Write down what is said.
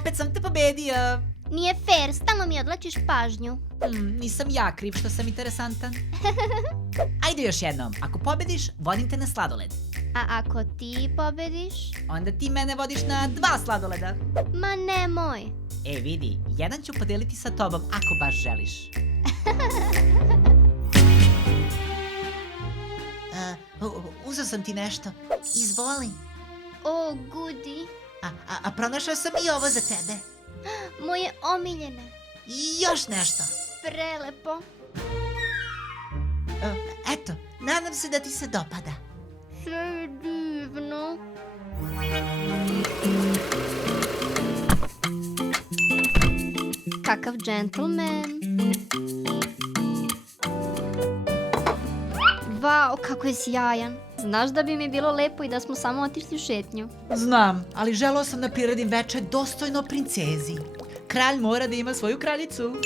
opet sam te pobedio. Nije fair, stalno mi odlačiš pažnju. Nisam ja kriv što sam interesantan. Ajde još jednom, ako pobediš, vodim te na sladoled. A ako ti pobediš? Onda ti mene vodiš na 2 sladoleda. Ma nemoj. Vidi, jedan ću podeliti sa tobom ako baš želiš. Uzeo sam ti nešto. Izvoli. O, gudi. A pronašao sam i ovo za tebe. Moje omiljene. I još nešto. Prelepo. Eto, nadam se da ti se dopada. Sve je divno. Kakav džentlmen. Vau, kako je sjajan. Znaš da bi mi bilo lepo i da smo samo otišli u šetnju. Znam, ali želeo sam da priredim veče dostojno princezi. Kralj mora da ima svoju kraljicu.